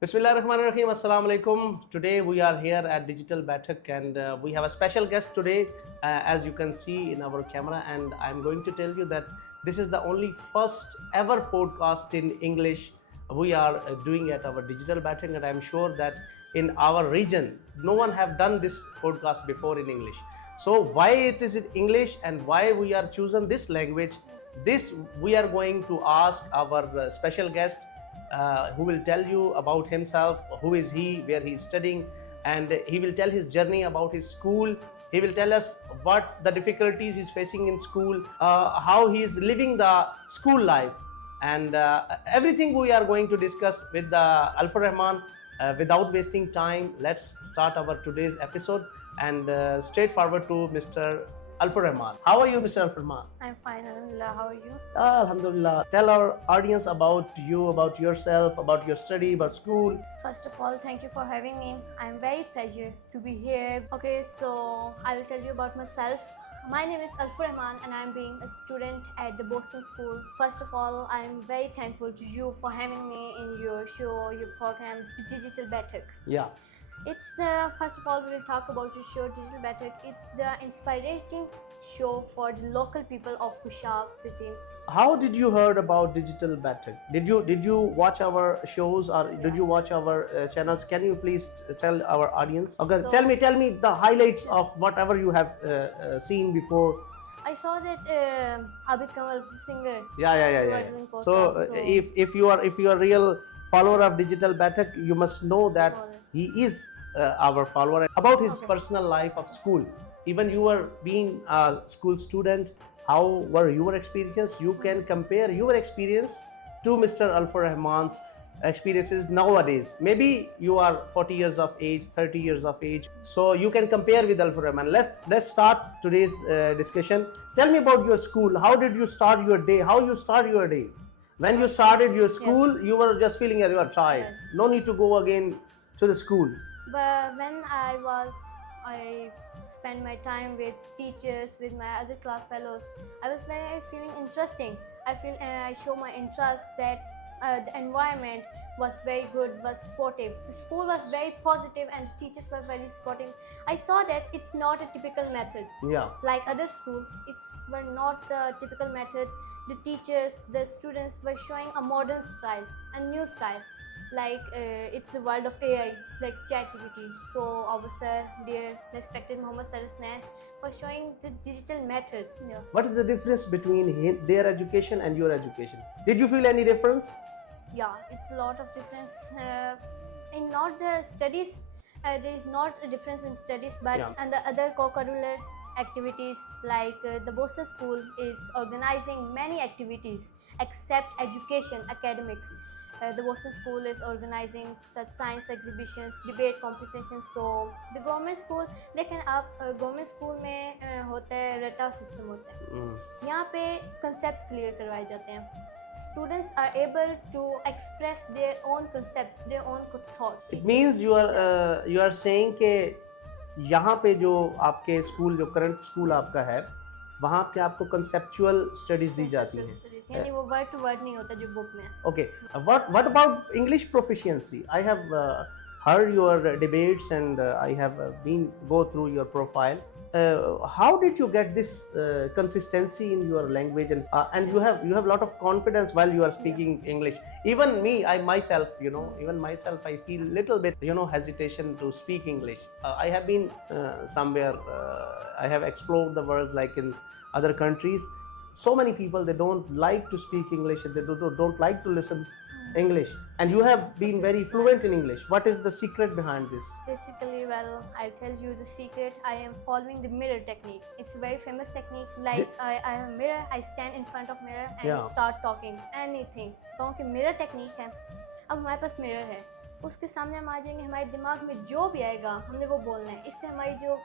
Bismillahirrahmanirrahim. Assalamu alaikum. Today we are here at Digital Batak and we have a special guest today, as you can see in our camera. And I'm going to tell you that this is the only first ever podcast in English we are doing at our Digital Batak, and I'm sure that in our region no one have done this podcast before in English. So why it is in English and why we are chosen this language? This we are going to ask our special guest, who will tell you about himself, who is he, where he is studying, and he will tell his journey about his school. He will tell us what the difficulties he's facing in school, how he is living the school life, and everything we are going to discuss with the Alfur Rahman. Without wasting time, let's start our today's episode and straight forward to Mr. Alfur Rahman. How are you, Mr. Alfur Rahman? I'm fine, Alhamdulillah. How are you? Alhamdulillah. Tell our audience about you, about yourself, about your study, about school. First of all, thank you for having me. I'm very pleasure to be here. Okay, so I will tell you about myself. My name is Alfur Rahman and I'm being a student at the Boston School. First of all, I'm very thankful to you for having me in your show, your program, Digital Batak. Yeah. It's the, first of all, we will talk about your show, Digital Batak. It's the inspiring show for the local people of Kushab city. How did you heard about Digital Batak? Did you watch our shows or did you watch our channels? Can you please tell our audience? Okay, So- tell me the highlights of whatever you have seen before. I saw that Abid Kamal, the singer. Yeah. You are doing So podcast, so- if you are real follower of Digital Batak, you must know that Follower. he is our follower. About his Okay. personal life of school, even you were being a school student, how were your experience? You can compare your experience to Mr. Alfur Rahman's experiences nowadays. Maybe you are 40 years of age, 30 years of age, so you can compare with Alfur Rahman. Let's start today's discussion. Tell me about your school. How did you start your day? How you start your day? When you started your school, you were just feeling that you are tired. Yes. No need to go again to the school. But when I spent my time with teachers, with my other class fellows, I was very feeling interesting. I show my interest that the environment was very good, was supportive. The school was very positive and the teachers were very supporting. I saw that it's not a typical method. Yeah. Like other schools, were not the typical method. The teachers, the students were showing a modern style, a new style. Like it's the world of AI, like ChatGPT. So our sir, dear respected Muhammad Sarasnan, was showing the digital method. Yeah. What is the difference between their education and your education? Did you feel any difference? Yeah, it's a lot of difference. In not the studies, there is not a difference in studies, but Yeah. and the other co-curricular activities, like the Boston School is organizing many activities except education, academics. The Boston School is organizing such science exhibitions, debate competitions. So the government school, देखें आप government school में होता है रटा system होता है. यहाँ पे concepts clear करवाए जाते हैं. Students are able to express their own concepts, their own thought. It means you are saying कि यहाँ पे जो आपके स्कूल, जो करंट स्कूल आपका है, वहाँ पे आपको conceptual studies दी जाती हैं. यानी वो word to word नहीं होता जो book में है. Okay. What about English proficiency? I have heard your debates and I have go through your profile. How did you get this consistency in your language and you have a lot of confidence while you are speaking English? Even me, I myself, I feel little bit, hesitation to speak English. I have been somewhere. I have explored the world like in other countries. So many people, they don't like to speak English and they don't like to listen English, and you have been very fluent in English. What is the secret behind this? Basically, well, I'll tell you the secret. I am following the mirror technique. It's a very famous technique. Like I have a mirror, I stand in front of mirror and Yeah. start talking anything. क्योंकि mirror technique है. अब हमारे पास mirror है. उसके सामने हम आ जाएंगे, हमारे दिमाग में जो भी आएगा हमने वो बोलना है. इससे हमारी जो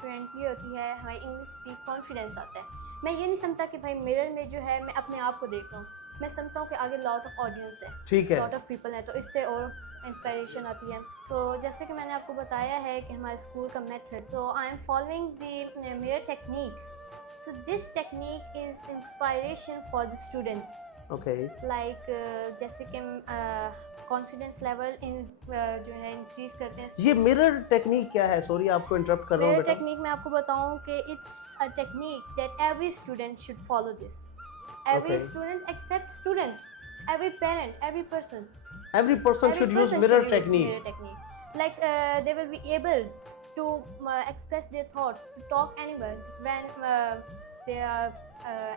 फ्रेंडली होती है, हमारी इंग्लिश की कॉन्फिडेंस आता है. मैं ये नहीं समझता कि भाई मिरर में जो है मैं अपने आप को देख रहा हूँ. मैं समझता हूँ कि आगे लॉट ऑफ ऑडियंस है, ठीक है. लॉट ऑफ पीपल है, तो इससे और इंस्पिरेशन आती है. तो जैसे कि मैंने आपको बताया है कि हमारे स्कूल का मेथड, तो I am following the mirror technique. So this technique is inspiration for the students. Okay. Like जैसे कि کانفیڈینس لیول جو ہے انکریز کرتے ہیں. یہ مرر ٹیکنیک کیا ہے؟ سوری آپ کو انٹرپٹ کر رہا ہوں میرر بیٹا. ٹیکنیک میں آپ کو بتاؤں کہ it's a technique that every student should follow this. Every Okay. Student except students, every parent, every person. Every person should use mirror technique. Mirror technique. Like they will be able to express their thoughts, to talk anywhere when they are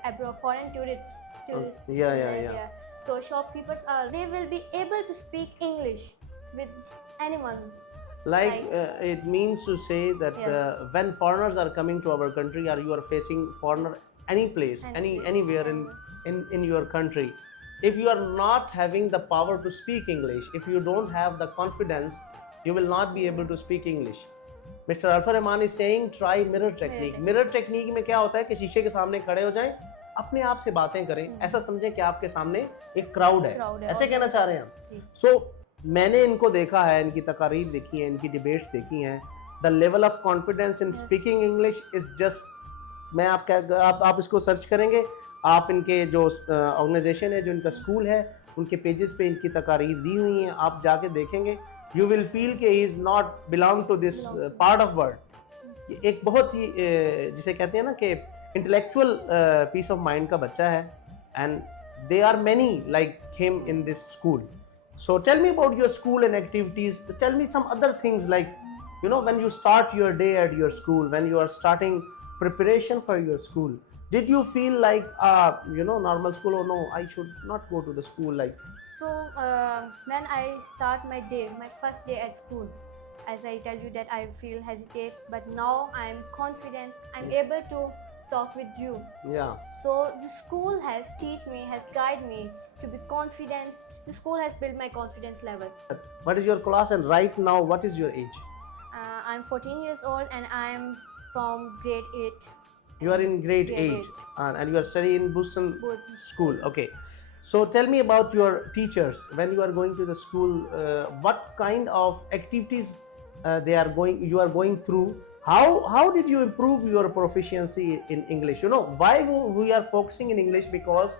abroad, foreign tourists. Yeah. So shopkeepers are. They will be able to speak English with anyone. Like it means to say that Yes. When foreigners are coming to our country, or you are facing foreigner any place, anywhere in your country, if you are not having the power to speak English, if you don't have the confidence, you will not be able to speak English. Mr. Alfar Rahman is saying try mirror technique. Mirror technique میں کیا ہوتا ہے کہ شیشے کے سامنے کھڑے ہو جائیں, اپنے آپ سے باتیں کریں, ایسا سمجھیں کہ آپ کے سامنے ایک کراؤڈ ہے, ایسے کہنا چاہ رہے ہیں ہم. سو میں نے ان کو دیکھا ہے, ان کی تقاریر دیکھی ہیں, ان کی ڈیبیٹس دیکھی ہیں. The level of confidence in speaking English is just, میں آپ اس کو سرچ کریں گے, آپ ان کے جو آرگنائزیشن ہے, جو ان کا اسکول ہے, ان کے پیجز پہ ان کی تقاریر دی ہوئی ہیں, آپ جا کے دیکھیں گے. یو ول فیل کہ he is not belong to this part of world. ایک بہت ہی جسے کہتے ہیں نا کہ انٹلیکچوئل پیس آف مائنڈ کا بچہ ہے, and they are many like ہم in this school. So tell me about your school and activities. Tell me some other things like, when you start your day at your school, when you are starting preparation for your school, did you feel like, normal school, or no, I should not go to the school like? So when I start my day, my first day at school, as I tell you that I feel hesitate, but now I am confident, I'm able to talk with you. Yeah. So the school has teach me, has guide me to be confident. The school has built my confidence level. What is your class, and right now what is your age? I'm 14 years old and I'm from grade 8. You are in grade 8. And you are studying in Boston School. Okay. So tell me about your teachers. When you are going to the school, what kind of activities you are going through? How did you improve your proficiency in English? Why we are focusing in English? Because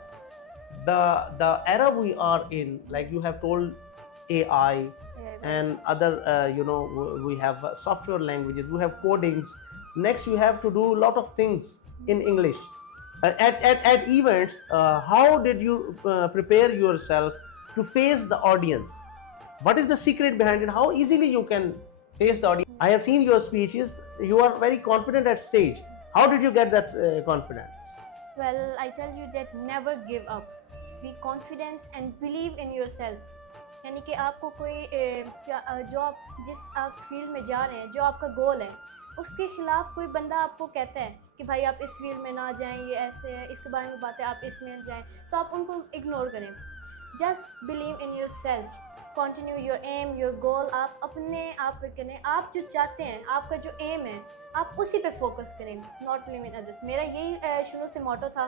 the era we are in, like you have told, AI and other, we have software languages, we have codings. Next, you have to do a lot of things in English. At events, how did you prepare yourself to face the audience? What is the secret behind it? How easily you can face the audience? I have seen your speeches. You are very confident at stage. How did you get that confidence? Well, I tell you that never give up. Be confident and believe in yourself. یعنی کہ آپ کو کوئی جو آپ جس آپ field میں جا رہے ہیں, جو آپ کا گول ہے, اس کے خلاف کوئی بندہ آپ کو کہتا ہے کہ بھائی آپ اس فیلڈ میں نہ جائیں, یہ ایسے ہے, اس کے بارے میں بات ہے, آپ اس میں جائیں, تو آپ ان کو اگنور کریں. Just believe in yourself, continue your aim, your goal. آپ اپنے آپ پہ کریں, آپ جو چاہتے ہیں, آپ کا جو ایم ہے, آپ اسی پہ فوکس کریں, ناٹ بلیو ان ادرس. میرا یہی شروع سے موٹو تھا.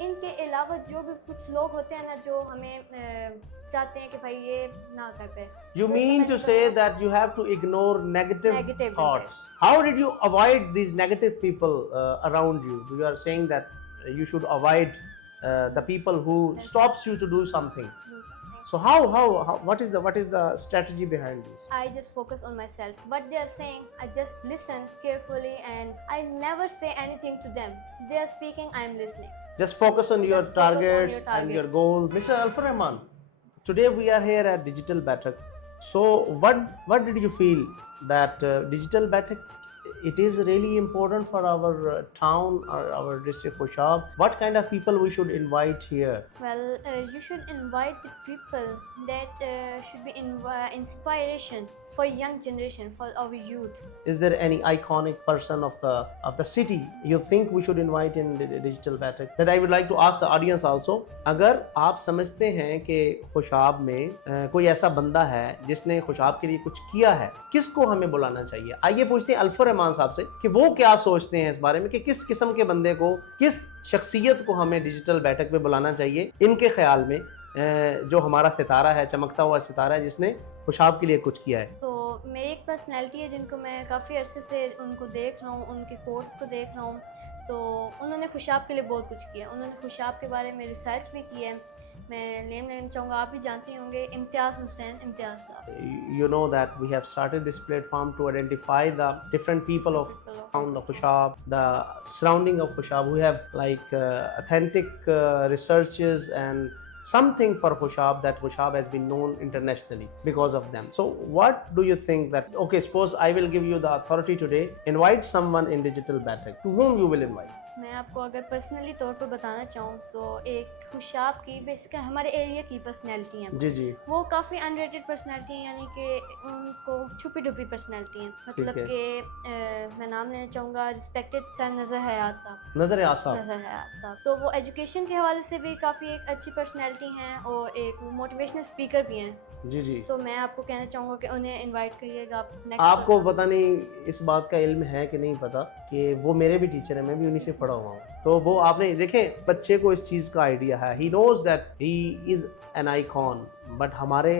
ان کے علاوہ جو بھی کچھ لوگ ہوتے ہیں نا, جو ہمیں چاہتے ہیں کہ بھائی یہ نہ کر پائے. You mean to say that you have to ignore negative thoughts. How did you avoid these negative people around you? You are saying that you should avoid the people who stops you to do something. So how what is the strategy behind this? I just focus on myself. What they are saying, I just listen carefully and I never say anything to them. They are speaking, I am listening. Just focus on your targets and your goals. Mr. Alfar Rahman, today we are here at Digital Bathak. So what did you feel that Digital Bathak, it is really important for our town or our district Khoshab? What kind of people we should invite here? Well, you should invite the people that should be inspiration for young generation, for our youth. Is there any iconic person of the city you think we should invite in the Digital Bathak? That I would like to ask the audience also. اگر آپ سمجھتے ہیں کہ خوشاب میں کوئی ایسا بندہ ہے جس نے خوشاب کے لیے کچھ کیا ہے, کس کو ہمیں بلانا چاہیے؟ آئیے پوچھتے ہیں الفر رحمان صاحب سے کہ وہ کیا سوچتے ہیں اس بارے میں, کہ کس قسم کے بندے کو, کس شخصیت کو ہمیں ڈیجیٹل بیٹھک میں بلانا چاہیے ان کے خیال میں, جو ہمارا ستارہ ہے, چمکتا ہوا ستارہ ہے, جس نے خوشاب کے لیے کچھ کیا ہے. تو میری ایک پرسنالٹی ہے جن کو میں کافی عرصے سے ان کو دیکھ رہا ہوں, ان کے کورس کو دیکھ رہا ہوں. تو انہوں نے خوشاب کے لیے بہت کچھ کیا. انہوں نے خوشاب کے بارے میں ریسرچ بھی کی ہے. میں نیم لینا چاہوں گا, آپ بھی جانتے ہوں گے, امتیاز حسین امتیاز صاحب. You know that we have started this platform to identify the different people of around the Khushab, the surrounding of Khushab, who have like authentic researches and something for Khushab, that Khushab has been known internationally because of them. So what do you think that, okay, suppose I will give you the authority today, invite someone in Digital Batak, to whom you will invite? میں آپ کو اگر personally طور پر بتانا چاہوں تو ایک خوشاب کی بیسک ہمارے ایریا کی پرسنالٹی ہیں. جی جی. وہ کافی ان ریٹڈ پرسنالٹی ہیں, یعنی کہ ان کو چھپی ڈپی پرسنالٹی ہیں. مطلب کہ میں نام لینا چاہوں گا ریسپیکٹڈ سر نظر حیات صاحب. نظر حیات صاحب. نظر حیات صاحب تو وہ ایجوکیشن کے حوالے سے بھی کافی ایک اچھی پرسنالٹی ہیں اور ایک موٹیویشنل اسپیکر بھی ہیں. جی جی. تو میں آپ کو کہنا چاہوں گا کہ انہیں انوائٹ کریے گا. آپ کو پتہ نہیں اس بات کا علم ہے کہ نہیں پتہ کہ وہ میرے بھی ٹیچر ہیں, میں بھی انہی سے پڑھا ہوا ہوں. تو وہ آپ نے دیکھیں بچے کو اس چیز کا آئیڈیا ہے, he knows that he is an icon, but ہمارے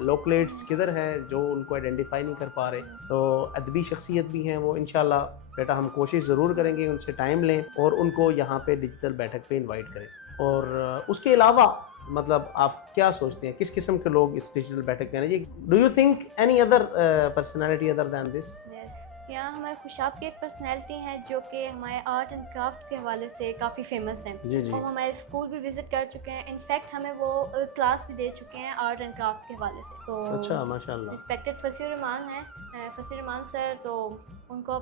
لوکلیٹس کدھر ہیں جو ان کو آئیڈینٹیفائی نہیں کر پا رہے. تو ادبی شخصیت بھی ہیں وہ, انشاءاللہ بیٹا ہم کوشش ضرور کریں گے ان سے ٹائم لیں اور ان کو یہاں پہ ڈیجیٹل بیٹھک پہ انوائٹ کریں. اور اس کے علاوہ مطلب آپ کیا سوچتے ہیں کس قسم کے لوگ اس ڈیجیٹل بیٹھک پہ آنے چاہیے؟ Do you think any other personality other than this? یہاں ہمارے خوشاب کی ایک پرسنالٹی ہیں جو کہ ہمارے آرٹ اینڈ کرافٹ کے حوالے سے کافی فیمس ہیں. اور ہمارے اسکول بھی وزٹ کر چکے ہیں, انفیکٹ ہمیں وہ کلاس بھی دے چکے ہیں آرٹ اینڈ کرافٹ کے حوالے سے. تو اچھا ماشاء اللہ. ریسپیکٹڈ فصیح الرحمان ہیں, فصیح الرحمان سر, تو ان کو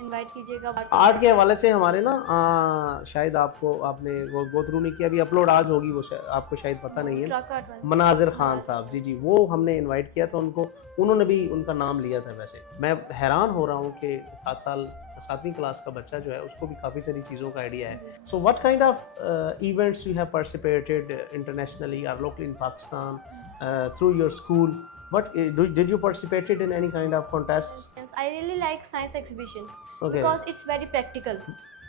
انوائٹ کیجیے گا. آرٹ کے حوالے سے ہمارے نا شاید آپ نے وہ گو تھرو نہیں کیا, ابھی اپلوڈ آج ہوگی, وہ آپ کو شاید پتہ نہیں ہے, مناظر خان صاحب. جی جی, وہ ہم نے انوائٹ کیا تھا ان کو, انہوں نے بھی ان کا نام لیا تھا. ویسے میں حیران ہو رہا ہوں کہ 7ویں کلاس کا بچہ جو ہے اس کو بھی کافی ساری چیزوں کا آئیڈیا ہے. So what kind of events you have participated internationally اور locally in Pakistan through your school? What did you participated in any kind of contests? I really like science exhibitions Okay. because it's very practical.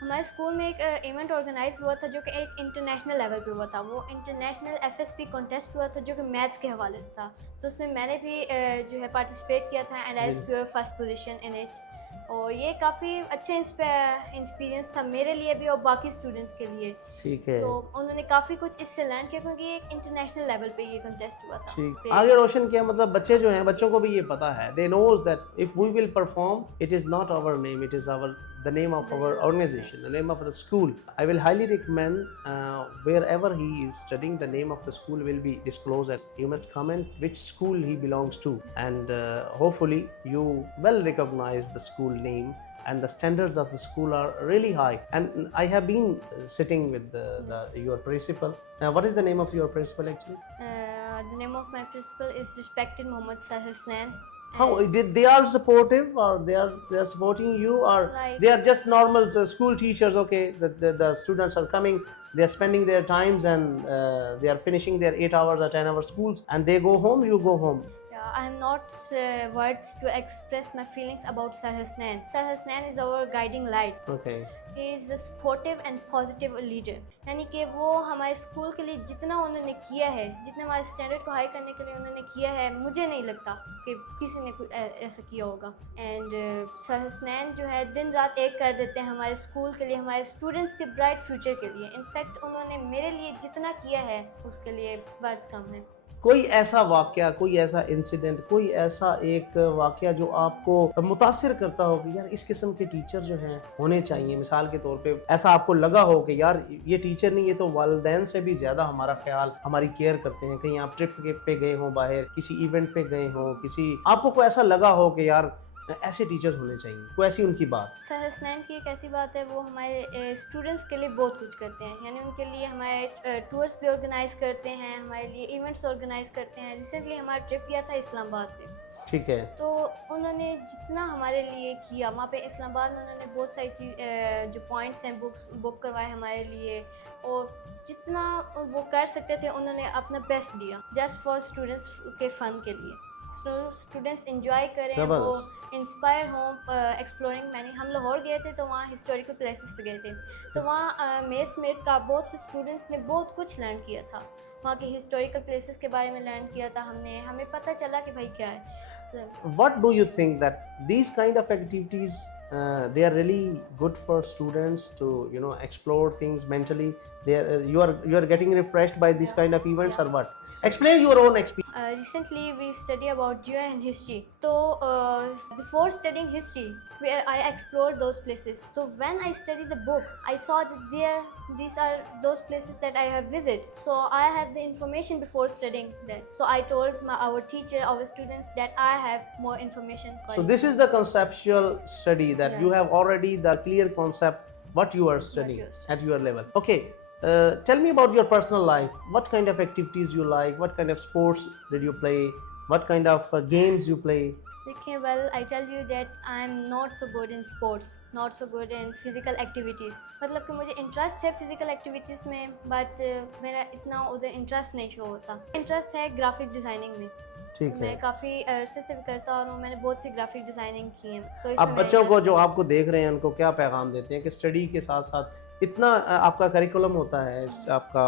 ہمارے school میں ایک event organise ہوا تھا جو کہ ایک international level پہ ہوا تھا. وہ انٹرنیشنل FSP کانٹیسٹ ہوا تھا جو کہ میتھس کے حوالے سے تھا. تو اس میں نے بھی جو ہے پارٹیسپیٹ کیا تھا and I secure first position in it. اور یہ کافی اچھا ایکسپیرینس تھا میرے لیے بھی اور باقی اسٹوڈنٹس کے لیے. ٹھیک ہے. تو انہوں نے کافی کچھ اس سے لرن کیا کیونکہ یہ ایک انٹرنیشنل لیول پہ یہ کنٹیسٹ ہوا تھا. آگے روشن کیا, مطلب بچے جو ہیں, بچوں کو بھی یہ پتا ہے, they knows that if we will perform, it is not our name, it is the name of our organization, the name of the school. I will highly recommend wherever he is studying, the name of the school will be disclosed and you must comment which school he belongs to, and hopefully you well recognize the school name and the standards of the school are really high. And I have been sitting with your principal. What is the name of your principal actually? The name of my principal is respected Mohammad Sir Hasnain. How did they are supportive, or they are supporting you, or like, they are just normal school teachers? Okay, the students are coming, they are spending their times and they are finishing their 8 hours or 10 hour schools and they go home, you go home. I have not words to express my feelings about Sir Hasnain. Sir Hasnain is our guiding light. Okay. He is a supportive and positive leader. یعنی کہ وہ ہمارے school کے لیے جتنا انہوں نے کیا ہے, جتنا ہمارے اسٹینڈرڈ کو ہائی کرنے کے لیے انہوں نے کیا ہے, مجھے نہیں لگتا کہ کسی نے کوئی ایسا کیا ہوگا. اینڈ سر حسنین جو ہے دن رات ایک کر دیتے ہیں ہمارے اسکول کے لیے, ہمارے اسٹوڈنٹس کے برائٹ فیوچر کے لیے. انفیکٹ انہوں نے میرے لیے جتنا کیا ہے اس کے لیے ورڈز کم ہیں. کوئی ایسا واقعہ, کوئی ایسا انسیڈنٹ, کوئی ایسا ایک واقعہ جو آپ کو متاثر کرتا ہو کہ یار اس قسم کے ٹیچر جو ہیں ہونے چاہیے؟ مثال کے طور پہ ایسا آپ کو لگا ہو کہ یار یہ ٹیچر نہیں, یہ تو والدین سے بھی زیادہ ہمارا خیال, ہماری کیئر کرتے ہیں. کہیں آپ ٹرپ پہ گئے ہوں, باہر کسی ایونٹ پہ گئے ہوں, کسی آپ کو کوئی ایسا لگا ہو کہ یار ایسے ٹیچر ہونے چاہیے, کوئی ایسی ان کی بات؟ سر حسنین کی ایک ایسی بات ہے, وہ ہمارے اسٹوڈنٹس کے لیے بہت کچھ کرتے ہیں. یعنی ان کے لیے ہمارے ٹورس بھی آرگنائز کرتے ہیں, ہمارے لیے ایونٹس آرگنائز کرتے ہیں. ریسنٹلی ہمارا ٹرپ گیا تھا اسلام آباد پہ. ٹھیک ہے. تو انہوں نے جتنا ہمارے لیے کیا وہاں پہ اسلام آباد میں, انہوں نے بہت ساری چیز جو پوائنٹس ہیں بک کروائے ہمارے لیے, اور جتنا وہ کر سکتے تھے انہوں نے اپنا بیسٹ دیا جسٹ فار اسٹوڈنٹس کے فن کے لیے. اسٹوڈنٹس انجوائے کریں, وہ انسپائر ہوں ایکسپلورنگ. ہم لاہور گئے تھے تو وہاں ہسٹوریکل پلیسز پہ گئے تھے, تو وہاں میس میٹ کا بہت سے اسٹوڈنٹس نے بہت کچھ لرن کیا تھا, وہاں کے ہسٹوریکل پلیسز کے بارے میں لرن کیا تھا. ہمیں پتہ چلا کہ بھائی کیا ہے. What do you think that these kind of activities they are really good for students to explore things mentally. They are, you are getting refreshed by this kind of events, or what? Explain your own experience. Recently we study about geo and history. So before studying history, I explored those places. So when I studied the book, I saw that these are those places that I have visited. So I have the information before studying that. So I told our teacher, our students, that I have more information. So this is the conceptual study, that you Yes. have already the clear concept what you are studying you are studying. at your level. Okay, tell me about your personal life. What kind of activities you like? What kind of sports did you play? What kind of games you play? Okay, well, I tell you that I'm not so good in sports, not so good in physical activities. मतलब कि मुझे interest है physical activities में, but मेरा इतना उधर interest नहीं show होता. इंटरेस्ट है ग्राफिक डिज़ाइनिंग में. ठीक है. मैं काफ़ी अरसे से भी करता आ रहा हूँ. मैंने बहुत सी ग्राफिक डिज़ाइनिंग की है. तो आप बच्चों को जो आपको देख रहे हैं उनको क्या पैगाम देते हैं कि स्टडी के साथ साथ इतना आपका करिकुलम होता है, आपका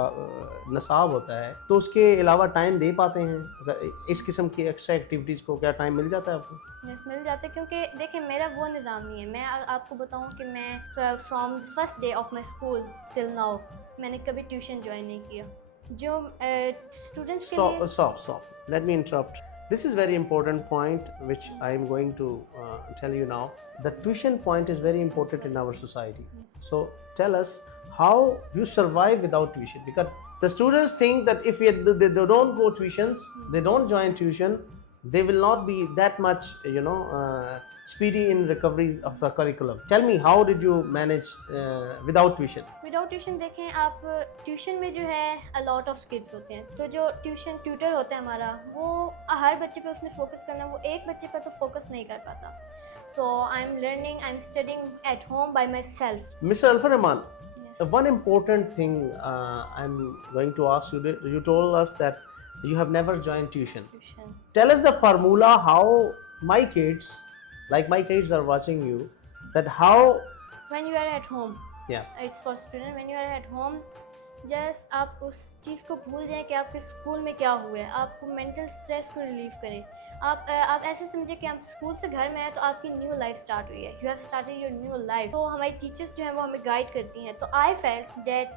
नसाब होता है, तो उसके अलावा टाइम दे पाते हैं इस किस्म की एक्स्ट्रा एक्टिविटीज़ को? क्या टाइम मिल जाता है आपको? यस, मिल जाता है. क्योंकि देखिए मेरा वो निज़ाम नहीं है. मैं आपको बताऊं कि मैं from first day of my school till now मैंने कभी ट्यूशन ज्वाइन नहीं किया. जो स्टूडेंट्स के लिए Stop. Let me interrupt. This is very important point which I am going to tell you now. The tuition point is very important in our society. So tell us how you survive without tuition, because the students think that if they don't go tuitions, they don't join tuition, they will not be that much speedy in recovery of the curriculum. Tell me, how did you manage without tuition? Without tuition देखें आप, tuition में जो है a lot of kids होते हैं. तो जो tuition tutor होता है हमारा, वो हर बच्चे पे उसने फोकस करना, वो एक बच्चे पे तो फोकस नहीं कर पाता. So I am learning, I am studying at home by myself. Mr. Alfar Rahman, one important thing I'm going to ask you. You told us that you have never joined tuition. Tell us the formula how my kids, like my kids are watching you, that how. When you are at home, Yeah. it's for student. When you are at home, just आप उस चीज़ को भूल जाएं कि आपके school में क्या हुआ है. आपको मेंटल स्ट्रेस को रिलीव करें. आप ऐसे समझे कि आप स्कूल से घर में आए तो आपकी न्यू लाइफ स्टार्ट हुई है. You have started your new life. तो हमारी टीचर्स जो हैं वो हमें गाइड करती हैं. तो I felt that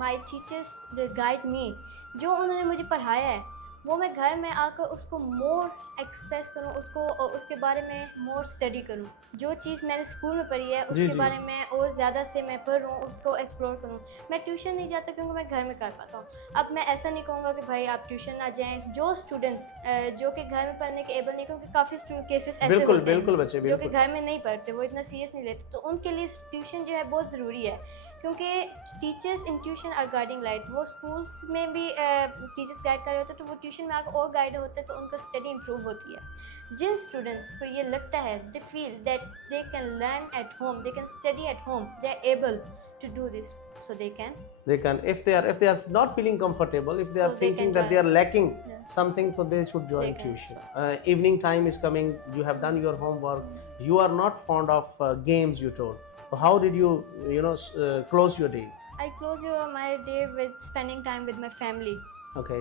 my teachers guide me. जो उन्होंने मुझे पढ़ाया है वो मैं घर में आकर उसको मोर एक्सप्रेस करूँ, उसको उसके बारे में मोर स्टडी करूँ. जो चीज़ मैंने स्कूल में पढ़ी है उसके बारे में और ज़्यादा से मैं पढ़ूँ, उसको एक्सप्लोर करूँ. मैं ट्यूशन नहीं जाता क्योंकि मैं घर में कर पाता हूँ. अब मैं ऐसा नहीं कहूँगा कि भाई आप ट्यूशन ना जाएँ. जो स्टूडेंट्स जो कि घर में पढ़ने के एबल नहीं, क्योंकि काफ़ी केसेस ऐसे होते हैं जो कि घर में नहीं पढ़ते, वो इतना सीरियस नहीं लेते, तो उनके लिए ट्यूशन जो है बहुत ज़रूरी है. क्योंकि teachers in tuition are guiding light. वो स्कूल्स में भी टीचर्स गाइड कर रहे होते हैं, तो वो ट्यूशन में आकर और गाइड होते हैं, तो उनका स्टडी इम्प्रूव होती है. जिन स्टूडेंट्स को ये लगता है, they feel that they can learn at home, they can study at home, they are able to do this, so they can if they are not feeling comfortable, if they are So they thinking can that they are lacking something, so they should join They can. tuition. Evening time is coming, you have done your homework, you are not fond of games, you told. So how did you close your day? I close my day with spending time with my family. Okay.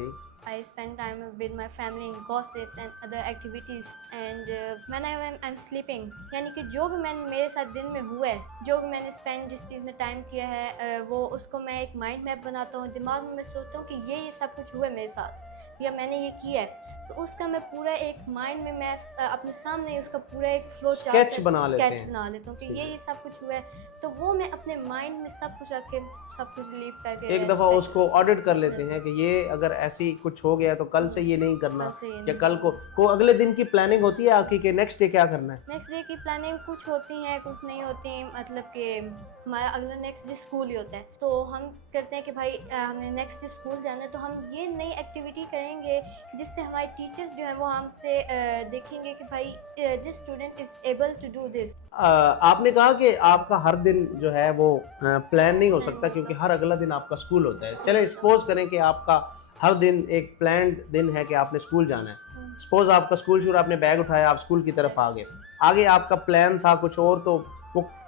I spend time with my family in gossips and other activities, and when I'm sleeping, यानी कि जो भी मेरे साथ दिन में हुआ है, जो भी मैंने स्पेंड जिस चीज़ में टाइम किया है, वो उसको मैं एक माइंड मैप बनाता हूँ. दिमाग में मैं सोचता हूँ कि ये सब कुछ हुआ है मेरे साथ, या मैंने ये किया है, तो उसका मैं पूरा एक माइंड में मैं अपने सामने उसका पूरा एक फ्लो स्केच बना लेते हूँ कि ये सब कुछ हुआ है. तो वो मैं अपने माइंड में सब कुछ रख के सब कुछ रिलीव करके एक दफ़ा उसको ऑडिट कर लेते हैं कि ये अगर ऐसी कुछ हो गया तो कल से ये नहीं करना, या कल को अगले दिन की प्लानिंग होती है आपकी कि नेक्स्ट डे क्या करना है. नेक्स्ट डे की प्लानिंग कुछ होती हैं, कुछ नहीं होती. मतलब कि हमारा अगला नेक्स्ट डे स्कूल ही होता है, तो हम करते हैं कि भाई हमने नेक्स्ट डे स्कूल जाना है, तो हम ये नई एक्टिविटी करेंगे जिससे हमारे टीचर्स जो हैं वो हमसे देखेंगे कि भाई this student is able to do this. आपने कहा कि आपका हर दिन जो है वो प्लान नहीं हो सकता क्योंकि हर अगला दिन आपका स्कूल होता है. चले सपोज करें कि आपका हर दिन एक प्लान्ड दिन है कि आपने स्कूल जाना है. सपोज आपका स्कूल शुरू, आपने बैग उठाया, आप स्कूल की तरफ आ गए, आगे आपका प्लान था कुछ और, तो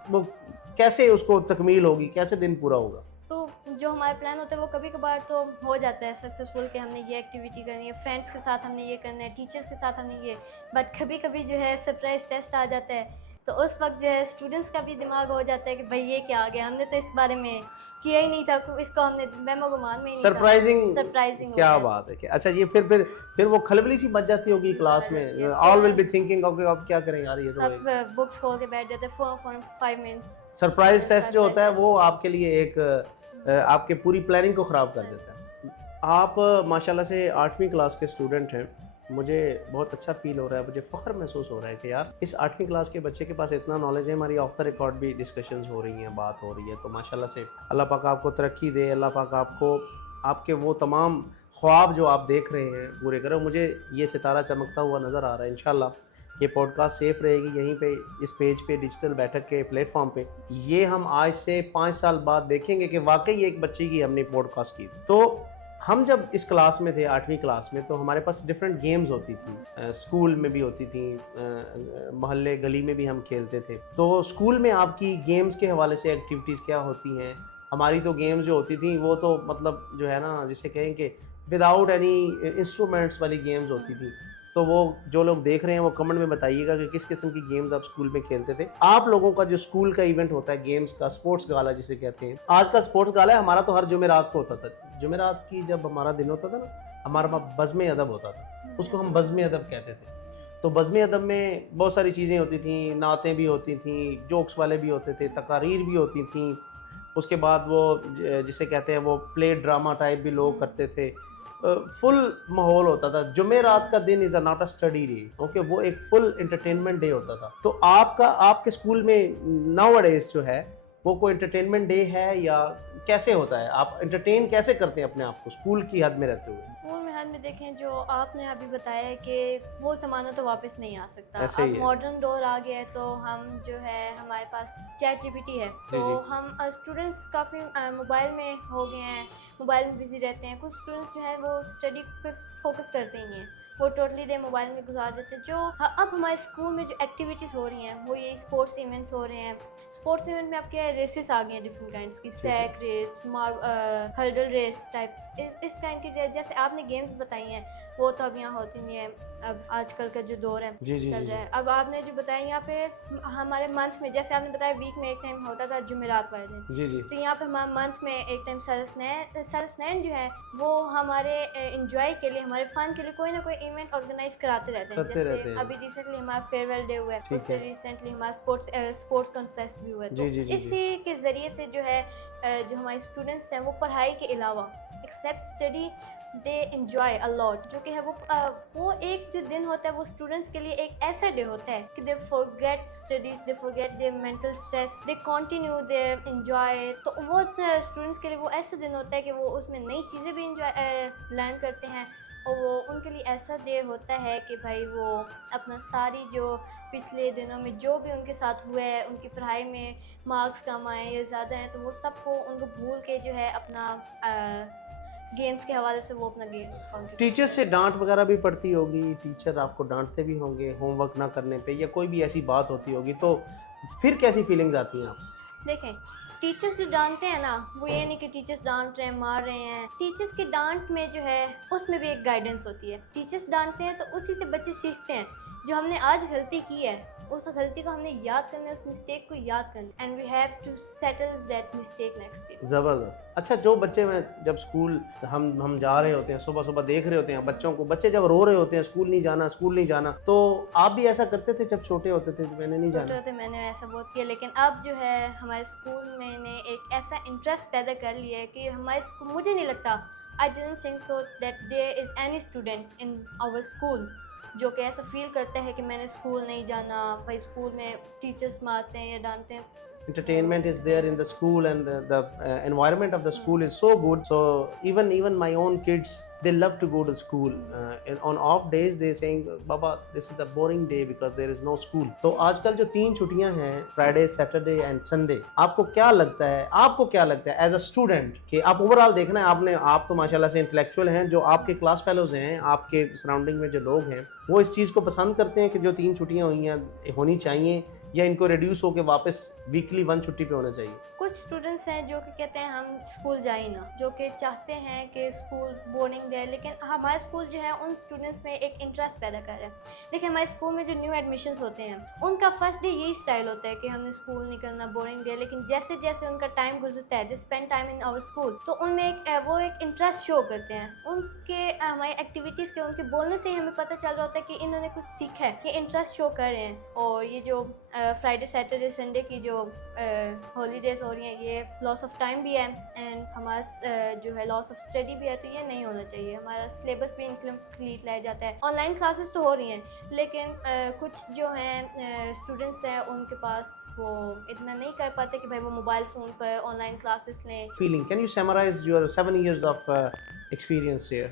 वो कैसे उसको तकमील होगी, कैसे दिन पूरा होगा? तो जो हमारा प्लान होता है वो कभी कभार तो हो जाता है सक्सेसफुल कि हमने ये एक्टिविटी करनी है, फ्रेंड्स के साथ हमने ये करना है, टीचर्स के साथ हमने ये, बट कभी कभी जो है सरप्राइज टेस्ट आ जाता है, تو اس وقت جو ہے اسٹوڈنٹس کا بھی دماغ ہو جاتا ہے کہ بھائی یہ کیا آ گیا, ہم نے تو اس بارے میں کیا ہی نہیں تھا, اس کو ہم نے میمو گمان میں ہی نہیں تھا. سرپرائزنگ کیا بات ہے کہ اچھا یہ پھر وہ کھلبلی سی بچ جاتی ہوگی کلاس میں, آل ول بی تھنکنگ اوکے اب کیا کریں یار, یہ تو سب بکس کھول کے بیٹھ جاتے ہیں فور 5 منٹس. سرپرائز ٹیسٹ جو ہوتا ہے وہ آپ کے لیے ایک آپ کے پوری پلاننگ کو خراب کر دیتا ہے. آپ ماشاءاللہ سے 8ویں کلاس کے اسٹوڈنٹ ہیں, مجھے بہت اچھا فیل ہو رہا ہے, مجھے فخر محسوس ہو رہا ہے کہ یار اس 8ویں کلاس کے بچے کے پاس اتنا نالج ہے. ہماری آف دا ریکارڈ بھی ڈسکشنز ہو رہی ہیں, بات ہو رہی ہے, تو ماشاءاللہ سے اللہ پاک آپ کو ترقی دے, اللہ پاک آپ کو آپ کے وہ تمام خواب جو آپ دیکھ رہے ہیں پورے کرو. مجھے یہ ستارہ چمکتا ہوا نظر آ رہا ہے. انشاءاللہ یہ پوڈ کاسٹ سیف رہے گی یہیں پہ اس پیج پہ ڈیجیٹل بیٹھک کے پلیٹ فارم پہ. یہ ہم آج سے 5 سال بعد دیکھیں گے کہ واقعی ایک بچے کی ہم نے پوڈ کاسٹ کی. تو ہم جب اس کلاس میں تھے 8ویں کلاس میں تو ہمارے پاس ڈفرینٹ گیمز ہوتی تھیں, اسکول میں بھی ہوتی تھیں, محلے گلی میں بھی ہم کھیلتے تھے. تو اسکول میں آپ کی گیمز کے حوالے سے ایکٹیویٹیز کیا ہوتی ہیں؟ ہماری تو گیمز جو ہوتی تھیں وہ تو مطلب جو ہے نا جسے کہیں کہ وداؤٹ اینی انسٹرومنٹس والی گیمز ہوتی تھیں. تو وہ جو لوگ دیکھ رہے ہیں وہ کمنٹ میں بتائیے گا کہ کس قسم کی گیمز آپ اسکول میں کھیلتے تھے. آپ لوگوں کا جو اسکول کا ایونٹ ہوتا ہے گیمز کا, اسپورٹس گالا جسے کہتے ہیں, آج کل اسپورٹس گالا ہے, ہمارا تو ہر جمعرات کو ہوتا تھا. جمعرات کی جب ہمارا دن ہوتا تھا نا, ہمارا بزم ادب ہوتا تھا, اس کو ہم بزم ادب کہتے تھے. تو بزم ادب میں بہت ساری چیزیں ہوتی تھیں, نعتیں بھی ہوتی تھیں, جوکس والے بھی ہوتے تھے, تقاریر بھی ہوتی تھیں. اس کے بعد وہ جسے کہتے ہیں وہ پلے ڈرامہ ٹائپ بھی لوگ کرتے تھے. فل ماحول ہوتا تھا. جمعرات کا دن is a not a study day, okay, وہ ایک فل انٹرٹینمنٹ ڈے ہوتا تھا. تو آپ کے اسکول میں ناؤ ڈیز جو ہے وہ کوئی انٹرٹینمنٹ ڈے ہے یا کیسے ہوتا ہے؟ آپ انٹرٹین کیسے کرتے ہیں اپنے آپ کو اسکول کی حد میں رہتے ہوئے؟ اسکول میں حد میں دیکھیں جو آپ نے ابھی بتایا ہے کہ وہ زمانہ تو واپس نہیں آ سکتا. ایسے اب ہی ہے. ماڈرن دور آ گیا ہے تو ہم جو ہے ہمارے پاس چیٹ جی پی ٹی ہے, تو ہم اسٹوڈنٹس کافی موبائل میں ہو گئے ہیں, موبائل میں بزی رہتے ہیں. کچھ اسٹوڈنٹس جو ہے وہ اسٹڈی پہ فوکس کرتے ہی نہیں ہیں, وہ ٹوٹلی ڈے موبائل میں گزار دیتے ہیں. جو اب ہمارے اسکول میں جو ایکٹیویٹیز ہو رہی ہیں وہ یہ اسپورٹس ایونٹس ہو رہے ہیں. اسپورٹس ایونٹ میں آپ کیا ہے, ریسز آ گئی ہیں ڈفرنٹ کائنڈس کی, سیک ریس, ہرڈل ریس ٹائپ, اس کائنڈ کی. جیسے آپ نے گیمز بتائی ہیں وہ تو اب یہاں ہوتی نہیں ہے, اب آج کل کا جو دور ہے چل رہا ہے. اب آپ نے جو بتایا یہاں پہ ہمارے منتھ میں, جیسے آپ نے بتایا ویک میں ایک ٹائم ہوتا تھا جمعرات والے دن, تو یہاں پہ ہمارے منتھ میں ایک ٹائم سرسنین جو ہے وہ ہمارے انجوائے کے لیے, ہمارے فن کے لیے کوئی نہ کوئی ایونٹ آرگنائز کراتے رہتے ہیں. جیسے ابھی ریسنٹلی ہمارا فیئر ویل ڈے ہوا ہے, اس سے ریسنٹلی ہمارا اسپورٹس کنٹیسٹ بھی ہوا ہے. تو اسی کے ذریعے سے جو ہے جو ہمارے اسٹوڈنٹس ہیں وہ پڑھائی کے علاوہ ایکسیپٹ اسٹڈی دے انجوائے ا لاٹ, جو کہ ہے وہ ایک جو دن ہوتا ہے وہ اسٹوڈنٹس کے لیے ایک ایسا ڈے ہوتا ہے کہ they forget studies, they forget their mental stress, they continue their enjoy. تو وہ اسٹوڈنٹس کے لیے وہ ایسا دن ہوتا ہے کہ وہ اس میں نئی چیزیں بھی لرن کرتے ہیں, اور وہ ان کے لیے ایسا ڈے ہوتا ہے کہ بھائی وہ اپنا ساری جو پچھلے دنوں میں جو بھی ان کے ساتھ ہوا ہے, ان کی پڑھائی میں مارکس کم آئے یا زیادہ ہیں, تو وہ سب کو ان کو بھول کے جو ہے اپنا گیمز کے حوالے سے وہ اپنا گیم. ٹیچر سے ڈانٹ وغیرہ بھی پڑتی ہوگی, ٹیچر آپ کو ڈانٹتے بھی ہوں گے ہوم ورک نہ کرنے پہ, یا کوئی بھی ایسی بات ہوتی ہوگی, تو پھر کیسی فیلنگز آتی ہیں آپ؟ دیکھیں ٹیچرس جو ڈانٹتے ہیں نا, وہ یہ نہیں کہ ٹیچرس ڈانٹ رہے ہیں, مار رہے ہیں. ٹیچرس کی ڈانٹ میں جو ہے اس میں بھی ایک گائیڈنس ہوتی ہے. ٹیچرس ڈانٹتے ہیں تو اسی سے بچے سیکھتے ہیں. جو ہم نے آج غلطی کی ہے اس غلطی کو ہم نے یاد کرنا ہے, اس مسٹیک کو یاد کرنا ہے, and we have to settle that mistake next day. زبردست. اچھا جو بچے میں جب اسکول ہم جا رہے ہوتے ہیں, صبح دیکھ رہے ہوتے ہیں بچوں کو, بچے جب رو رہے ہوتے ہیں اسکول نہیں جانا, تو آپ بھی ایسا کرتے تھے جب چھوٹے ہوتے تھے میں نے نہیں جانا؟ میں نے ایسا بہت کیا, لیکن اب جو ہے ہمارے اسکول میں نے ایک ایسا انٹرسٹ پیدا کر لیا ہے کہ ہمارے اسکول, مجھے نہیں لگتا, I don't think so that there is any student in our school جو کہ ایسا فیل کرتا ہے کہ میں نے اسکول نہیں جانا. بھائی اسکول میں ٹیچرس مارتے ہیں یا ڈانٹتے ہیں. Entertainment is there in the school, and the environment of the school is so good. So even my own kids, they love to go to school. And on off days they saying, Baba, this is a boring day because there is no school. تو آج کل جو 3 چھٹیاں ہیں, Friday, Saturday and Sunday, آپ کو کیا لگتا ہے ایز اے اسٹوڈنٹ کہ آپ اوور آل دیکھنا ہے, آپ تو ماشاء اللہ سے انٹلیکچوئل ہیں, جو آپ کے کلاس فیلوز ہیں, آپ کے سراؤنڈنگ میں جو لوگ ہیں, وہ اس چیز کو پسند کرتے ہیں کہ جو 3 چھٹیاں ہوئی ہیں ہونی چاہیے, یا ان کو ریڈیوس ہو کے واپس ویکلی 1 چھٹی پہ ہونا چاہیے؟ کچھ کچھ اسٹوڈنٹس ہیں جو کہ کہتے ہیں ہم اسکول جائیں نا, جو کہ چاہتے ہیں کہ اسکول بورنگ دے, لیکن ہمارا اسکول جو ہے ان اسٹوڈنٹس میں ایک انٹرسٹ پیدا کر رہا ہے. دیکھیں ہمارے اسکول میں جو نیو ایڈمیشنس ہوتے ہیں ان کا فرسٹ ڈے یہی اسٹائل ہوتا ہے کہ ہم نے اسکول نہیں کرنا, بورنگ ڈے, لیکن جیسے جیسے ان کا ٹائم گزرتا ہے, they spend time in our school, تو ان میں وہ ایک انٹرسٹ شو کرتے ہیں. ان کے ہماری ایکٹیویٹیز کے, ان کے بولنے سے ہی ہمیں پتہ چل رہا ہوتا ہے کہ انہوں نے کچھ سیکھا ہے, یہ انٹرسٹ شو کر رہے ہیں. اور یہ جو فرائیڈے سیٹرڈے سنڈے کی جو ہالیڈیز ہو رہی ہیں یہ لاس آف ٹائم بھی ہے, اینڈ ہمارا جو ہے لاس آف اسٹڈی بھی ہے, تو یہ نہیں ہونا چاہیے. ہمارا سلیبس بھی انکمپلیٹ رہ جاتا ہے. آن لائن کلاسز تو ہو رہی ہیں, لیکن کچھ جو ہیں اسٹوڈنٹس ہیں ان کے پاس وہ اتنا نہیں کر پاتے کہ بھائی وہ mobile phone per on line classes لیں. Feeling, can you summarize your 7 years of experience here?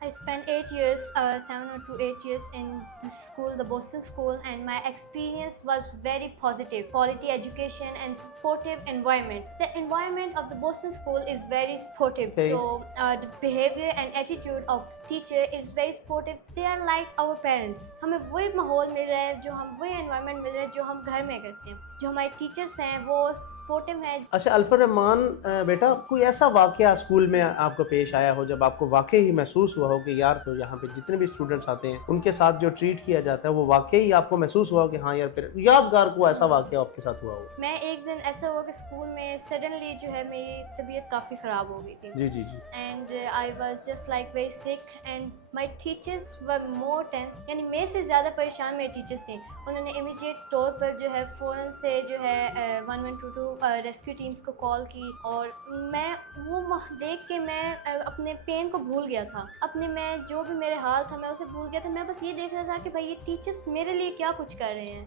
I spent 8 years, 7 to 8 years in the school, the Boston School, and my experience was very positive. Quality education and supportive environment. The environment of the Boston School is very supportive. Okay. So the behavior and attitude of teacher is very supportive. They are like our parents. ہمیں وہی ماحول مل رہا ہے, جو ہم وہی environment مل رہا ہے جو ہم گھر میں کرتے ہیں. جو ہمارے ٹیچرس ہیں وہ سپورٹیو ہیں. اچھا الفر رحمان بیٹا, کوئی ایسا واقعہ اسکول میں آپ کو پیش آیا ہو جب آپ کو واقعی محسوس ہوا ہو کہ یار تو یہاں پہ جتنے بھی اسٹوڈنٹس آتے ہیں ان کے ساتھ جو ٹریٹ کیا جاتا ہے وہ واقعی آپ کو محسوس ہوا ہو کہ ہاں یار, پھر یادگار کو ایسا واقعہ آپ کے ساتھ ہوا ہو؟ میں ایک دن ایسا ہوا کہ اسکول میں سڈنلی جو ہے میری طبیعت کافی خراب ہو گئی تھی. جی جی جی. And I was just like very sick and my teachers were more tense. یعنی میرے سے زیادہ پریشان میرے ٹیچرس تھیں. انہوں نے امیڈیٹ طور پر جو ہے فوراً سے جو ہے 1122 ریسکیو ٹیمس کو کال کی, اور میں وہ دیکھ کے میں اپنے پین کو بھول گیا تھا. میں جو بھی میرے حال تھا میں اسے بھول گیا تھا. میں بس یہ دیکھ رہا تھا کہ بھائی یہ ٹیچرس میرے لیے کیا کچھ کر رہے ہیں,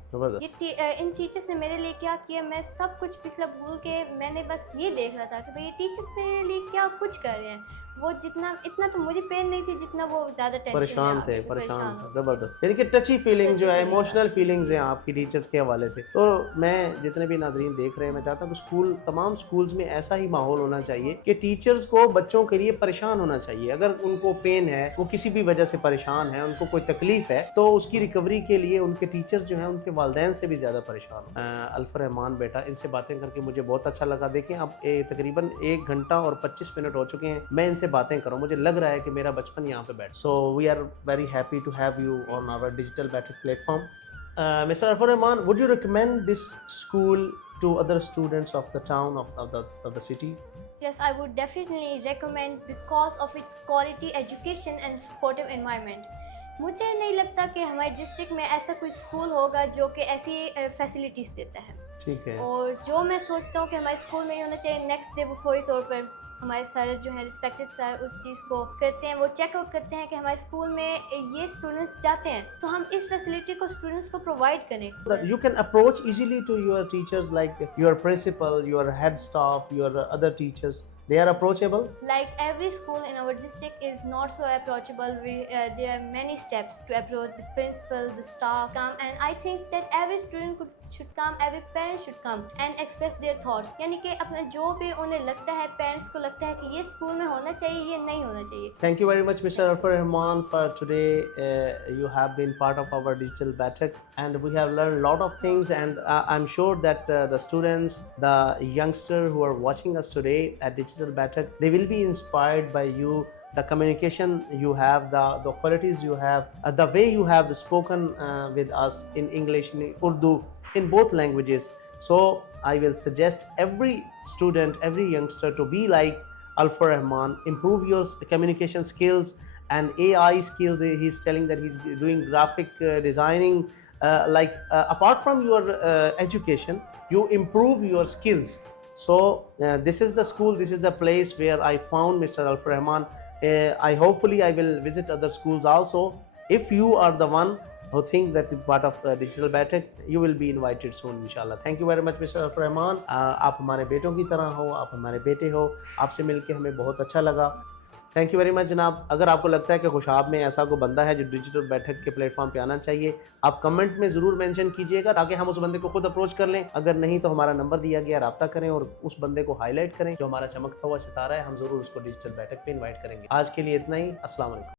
ان ٹیچرس نے میرے لیے کیا کیا. میں سب کچھ پچھلا بھول کے میں نے بس یہ دیکھ رہا تھا کہ بھائی یہ ٹیچرس میرے لیے کیا کچھ کر رہے ہیں. وہ اتنا تو مجھے پین نہیں تھی جتنا وہ زیادہ پریشان تھے. زبردست, یعنی کہ ٹچی فیلنگ جو ہے, ایموشنل فیلنگز ہیں آپ کی ٹیچرز کے حوالے سے. تو میں جتنے بھی ناظرین دیکھ رہے ہیں, میں چاہتا ہوں کہ تمام اسکولز میں ایسا ہی ماحول ہونا چاہیے کہ ٹیچرز کو بچوں کے لیے پریشان ہونا چاہیے. اگر ان کو پین ہے, وہ کسی بھی وجہ سے پریشان ہے, ان کو کوئی تکلیف ہے, تو اس کی ریکوری کے لیے ان کے ٹیچرز جو ہیں ان کے والدین سے بھی زیادہ پریشان ہوں. الفر رحمان بیٹا, ان سے باتیں کر کے مجھے بہت اچھا لگا. دیکھیں اب تقریباً 1 گھنٹہ اور 25 منٹ ہو چکے ہیں, میں ان سے باتیں کروں, مجھے لگ رہا ہے کہ میرا بچپن یہاں پہ بیٹھ. So we are very happy to have you on our digital baithak platform. Mr. Alfar Rahman, would you recommend this school to other students of the town, of the city? Yes, I would definitely recommend because of its quality education and supportive environment. مجھے نہیں لگتا کہ ہمارے district میں ایسا کوئی school ہوگا جو کہ ایسی فیسلٹیز دیتا ہے. ٹھیک ہے. اور جو میں سوچتا ہوں کہ ہمارے اسکول میں یہ ہونا چاہیے, نیکسٹ ڈے فوری طور پر ہمارے سر جو ہیں ریسپیکٹڈ سر اس چیز کو کرتے ہیں, وہ چیک آؤٹ کرتے ہیں کہ ہمارے اسکول میں یہ اسٹوڈنٹس چاہتے ہیں, تو ہم اس فیسلٹی کو اسٹوڈنٹس کو پرووائڈ کریں. You can approach easily to your teachers, like your principal, your head staff, your other teachers. They are approachable? Like every school in our district is not so approachable. There are many steps to approach the principal, the staff, and I think that every student should come, every parent should come and express their thoughts. یعنی کہ اپنا جو بھی انہیں لگتا ہے, parents کو لگتا ہے کہ یہ اسکول میں ہونا چاہیے, یہ نہیں ہونا چاہیے. Thank you very much, Mr. Alfar Rahman, for today. You have been part of our digital Baithak, and we have learned a lot of things, and I'm sure that the students, the youngster who are watching us today at digital Baithak, they will be inspired by you, the communication you have, the qualities you have, the way you have spoken with us in English, in Urdu, in both languages. So I will suggest every student, every youngster to be like Alfar Rahman, improve your communication skills and AI skills. He's telling that he's doing graphic designing. Apart from your education, you improve your skills. So this is the school, this is the place where I found Mr. Alfar Rahman. Hopefully I will visit other schools also. If you are the one who think that part of digital Baithak, you will be invited soon inshallah. Thank you very much, Mr. Alfar Rahman. آپ ہمارے بیٹوں کی طرح ہو, آپ ہمارے بیٹے ہو, آپ سے مل کے ہمیں بہت اچھا لگا. تھینک یو ویری مچ جناب. اگر آپ کو لگتا ہے کہ خوشاب میں ایسا کوئی بندہ ہے جو ڈیجیٹل بیٹھک کے پلیٹ فارم پہ آنا چاہیے, آپ کمنٹ میں ضرور مینشن کیجئے گا تاکہ ہم اس بندے کو خود اپروچ کر لیں. اگر نہیں تو ہمارا نمبر دیا گیا, رابطہ کریں اور اس بندے کو ہائی لائٹ کریں جو ہمارا چمکتا ہوا ستارہ ہے. ہم ضرور اس کو ڈیجیٹل بیٹھک پہ انوائٹ کریں گے. آج کے لیے اتنا ہی. السلام علیکم.